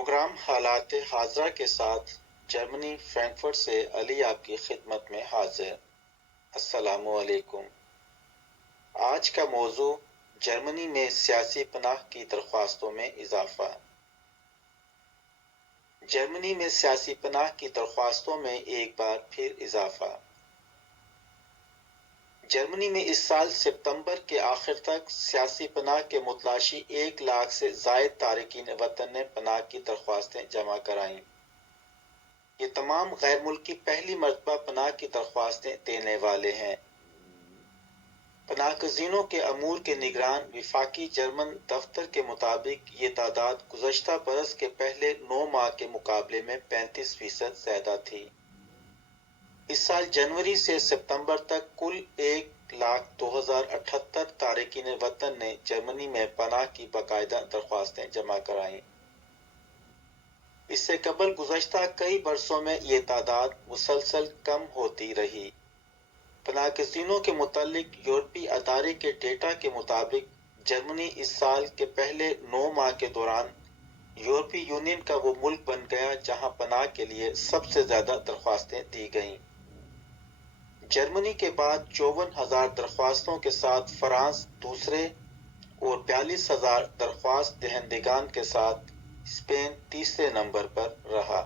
Programme حالات حاضرہ کے ساتھ جرمنی فرینکفرٹ سے علی آپ کی خدمت میں حاضر۔ السلام علیکم۔ آج کا موضوع جرمنی میں سیاسی پناہ کی درخواستوں میں اضافہ۔ جرمنی میں سیاسی پناہ کی درخواستوں میں ایک بار پھر اضافہ۔ جرمنی میں اس سال ستمبر کے آخر تک سیاسی پناہ کے متلاشی 1,00,000 سے زائد تارکین وطن نے پناہ کی درخواستیں جمع کرائیں۔ یہ تمام غیر ملکی پہلی مرتبہ پناہ کی درخواستیں دینے والے ہیں۔ پناہ گزینوں کے امور کے نگران وفاقی جرمن دفتر کے مطابق یہ تعداد گزشتہ برس کے پہلے 9 ماہ کے مقابلے میں 35% زیادہ تھی۔ اس سال جنوری سے ستمبر تک کل 1,02,078 تارکین وطن نے جرمنی میں پناہ کی باقاعدہ درخواستیں جمع کرائیں۔ اس سے قبل گزشتہ کئی برسوں میں یہ تعداد مسلسل کم ہوتی رہی۔ پناہ گزینوں کے متعلق یورپی ادارے کے ڈیٹا کے مطابق جرمنی اس سال کے پہلے 9 ماہ کے دوران یورپی یونین کا وہ ملک بن گیا جہاں پناہ کے لیے سب سے زیادہ درخواستیں دی گئیں۔ جرمنی کے بعد 54,000 درخواستوں کے ساتھ فرانس دوسرے اور 42,000 درخواست دہندگان کے ساتھ اسپین تیسرے نمبر پر رہا۔